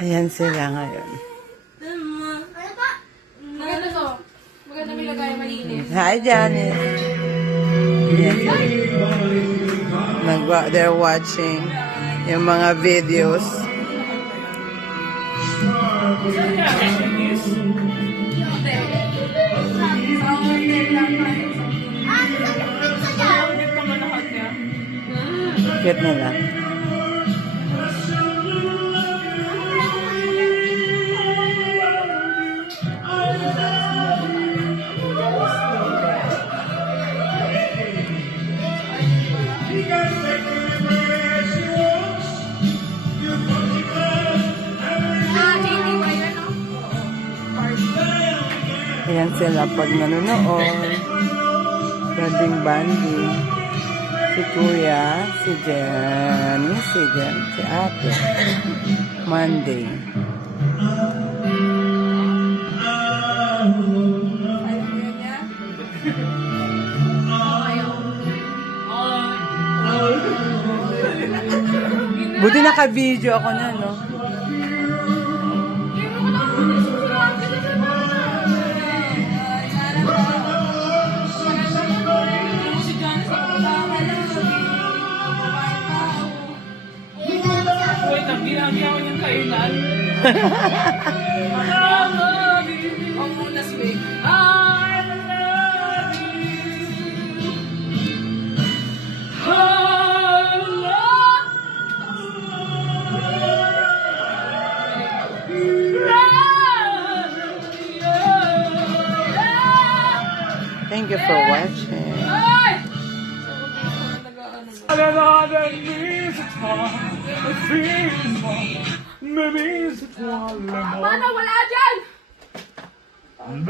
Ayan sila ngayon. Maganda to. Maganda may lagay, malinis. Hi, Janice. Yes. They're watching yung mga videos. Cute nila. Ayan sila pag nanonood. Banding-banding. Si Kuya, si Jenny, si Ate. Monday. Buti naka-video ako na, no? Wait lang, ginagi ako niyang kainan. Ang muna swing. Thank you for watching. Paano wala dyan?